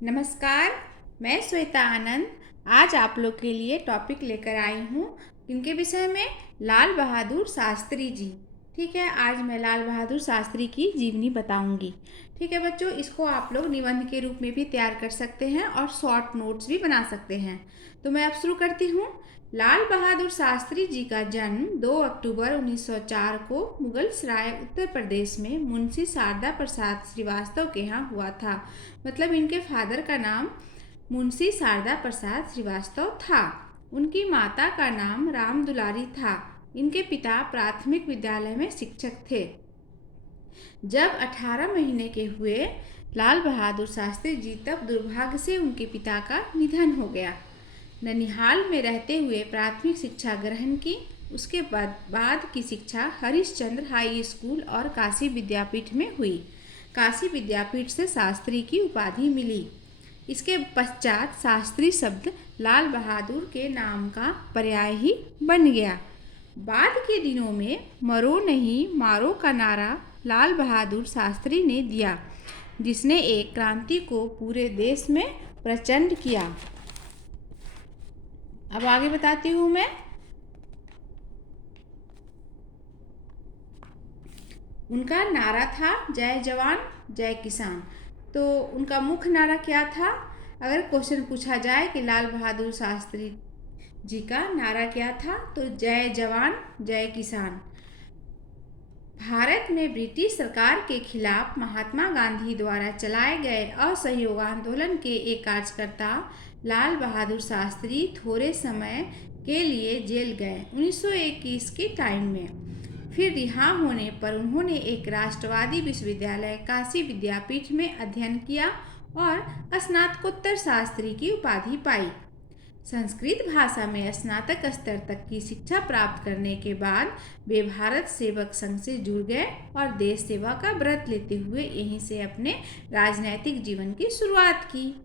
नमस्कार। मैं श्वेता आनंद आज आप लोग के लिए टॉपिक लेकर आई हूँ। इनके विषय में लाल बहादुर शास्त्री जी। ठीक है, आज मैं लाल बहादुर शास्त्री की जीवनी बताऊंगी। ठीक है बच्चों, इसको आप लोग निबंध के रूप में भी तैयार कर सकते हैं और शॉर्ट नोट्स भी बना सकते हैं। तो मैं अब शुरू करती हूँ। लाल बहादुर शास्त्री जी का जन्म 2 अक्टूबर 1904 को मुगलसराय उत्तर प्रदेश में मुंशी शारदा प्रसाद श्रीवास्तव के यहाँ हुआ था। मतलब इनके फादर का नाम मुंशी शारदा प्रसाद श्रीवास्तव था। उनकी माता का नाम राम दुलारी था। इनके पिता प्राथमिक विद्यालय में शिक्षक थे। जब 18 महीने के हुए लाल बहादुर शास्त्री जी, तब दुर्भाग्य से उनके पिता का निधन हो गया। ननिहाल में रहते हुए प्राथमिक शिक्षा ग्रहण की। उसके बाद की शिक्षा हरिश्चंद्र हाई स्कूल और काशी विद्यापीठ में हुई। काशी विद्यापीठ से शास्त्री की उपाधि मिली। इसके पश्चात शास्त्री शब्द लाल बहादुर के नाम का पर्याय ही बन गया। बाद के दिनों में मरो नहीं मारो का नारा लाल बहादुर शास्त्री ने दिया, जिसने एक क्रांति को पूरे देश में प्रचंड किया। अब आगे बताती हूँ मैं। उनका नारा था जय जवान जय किसान। तो उनका मुख्य नारा क्या था? अगर क्वेश्चन पूछा जाए कि लाल बहादुर शास्त्री जी का नारा क्या था, तो जय जवान जय किसान। भारत में ब्रिटिश सरकार के खिलाफ महात्मा गांधी द्वारा चलाए गए असहयोग आंदोलन के एक कार्यकर्ता लाल बहादुर शास्त्री थोड़े समय के लिए जेल गए 1921 के टाइम में। फिर रिहा होने पर उन्होंने एक राष्ट्रवादी विश्वविद्यालय काशी विद्यापीठ में अध्ययन किया और स्नातकोत्तर शास्त्री की उपाधि पाई। संस्कृत भाषा में स्नातक स्तर तक की शिक्षा प्राप्त करने के बाद वे भारत सेवक संघ से जुड़ गए और देश सेवा का व्रत लेते हुए यहीं से अपने राजनैतिक जीवन की शुरुआत की।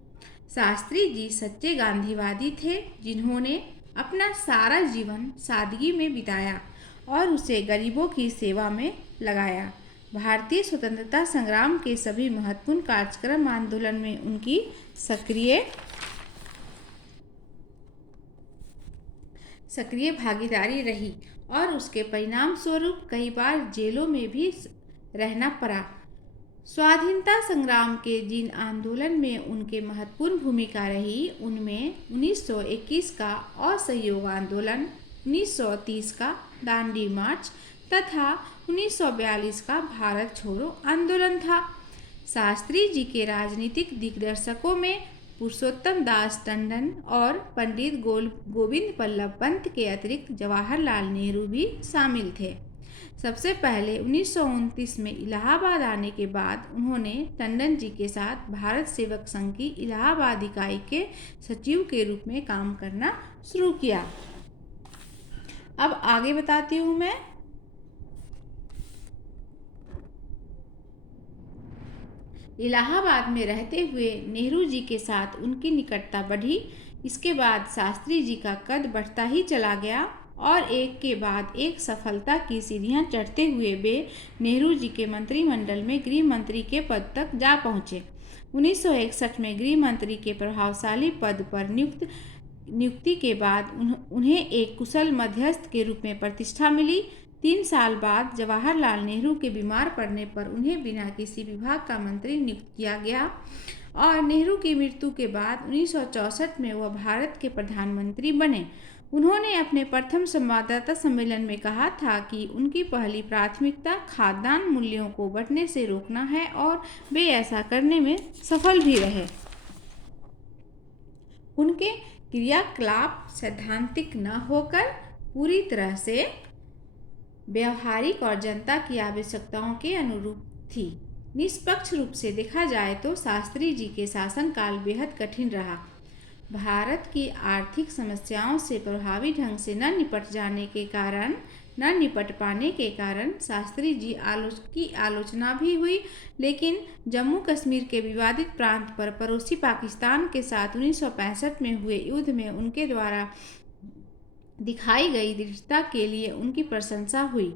शास्त्री जी सच्चे गांधीवादी थे, जिन्होंने अपना सारा जीवन सादगी में बिताया और उसे गरीबों की सेवा में लगाया। भारतीय स्वतंत्रता संग्राम के सभी महत्वपूर्ण कार्यक्रम आंदोलन में उनकी सक्रिय भागीदारी रही और उसके परिणाम स्वरूप कई बार जेलों में भी रहना पड़ा। स्वाधीनता संग्राम के जिन आंदोलन में उनके महत्वपूर्ण भूमिका रही, उनमें 1921 का असहयोग आंदोलन, 1930 का दांडी मार्च तथा 1942 का भारत छोड़ो आंदोलन था। शास्त्री जी के राजनीतिक दिग्दर्शकों में पुरुषोत्तम दास टंडन और पंडित गोविंद बल्लभ पंत के अतिरिक्त जवाहरलाल नेहरू भी शामिल थे। सबसे पहले 1929 में इलाहाबाद आने के बाद उन्होंने टंडन जी के साथ भारत सेवक संघ की इलाहाबाद इकाई के सचिव के रूप में काम करना शुरू किया। अब आगे बताती हूँ मैं। इलाहाबाद में रहते हुए नेहरू जी के साथ उनकी निकटता बढ़ी। इसके बाद शास्त्री जी का कद बढ़ता ही चला गया और एक के बाद एक सफलता की सीढ़ियां चढ़ते हुए वे नेहरू जी के मंत्रिमंडल में गृह मंत्री के पद तक जा पहुँचे। 1961 में गृह मंत्री के प्रभावशाली पद पर नियुक्ति के बाद उन्हें एक कुशल मध्यस्थ के रूप में प्रतिष्ठा मिली। 3 साल बाद जवाहरलाल नेहरू के बीमार पड़ने पर उन्हें बिना किसी विभाग का मंत्री नियुक्त किया गया और नेहरू की मृत्यु के बाद 1964 में वह भारत के प्रधानमंत्री बने। उन्होंने अपने प्रथम संवाददाता सम्मेलन में कहा था कि उनकी पहली प्राथमिकता खाद्यान्न मूल्यों को बढ़ने से रोकना है और वे ऐसा करने में सफल भी रहे। उनके क्रियाकलाप सैद्धांतिक न होकर पूरी तरह से व्यवहारिक और जनता की आवश्यकताओं के अनुरूप थी। निष्पक्ष रूप से देखा जाए तो शास्त्री जी के शासनकाल बेहद कठिन रहा। भारत की आर्थिक समस्याओं से प्रभावी ढंग से न निपट पाने के कारण शास्त्री जी की आलोचना भी हुई, लेकिन जम्मू कश्मीर के विवादित प्रांत पर पड़ोसी पाकिस्तान के साथ 1965 में हुए युद्ध में उनके द्वारा दिखाई गई दृढ़ता के लिए उनकी प्रशंसा हुई।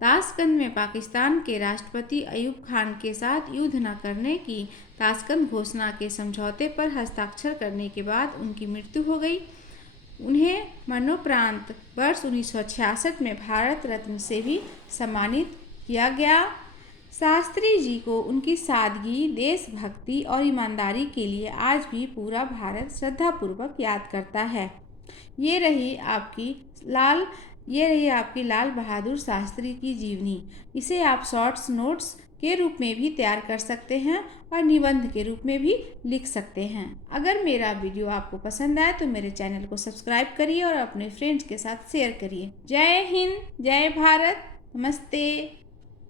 ताशकंद में पाकिस्तान के राष्ट्रपति अयूब खान के साथ युद्ध न करने की ताशकंद घोषणा के समझौते पर हस्ताक्षर करने के बाद उनकी मृत्यु हो गई। उन्हें मरणोपरांत वर्ष 1966 में भारत रत्न से भी सम्मानित किया गया। शास्त्री जी को उनकी सादगी, देशभक्ति और ईमानदारी के लिए आज भी पूरा भारत श्रद्धापूर्वक याद करता है। ये रही आपकी लाल बहादुर शास्त्री की जीवनी। इसे आप शॉर्ट्स नोट्स के रूप में भी तैयार कर सकते हैं और निबंध के रूप में भी लिख सकते हैं। अगर मेरा वीडियो आपको पसंद आए तो मेरे चैनल को सब्सक्राइब करिए और अपने फ्रेंड्स के साथ शेयर करिए। जय हिंद, जय भारत, नमस्ते।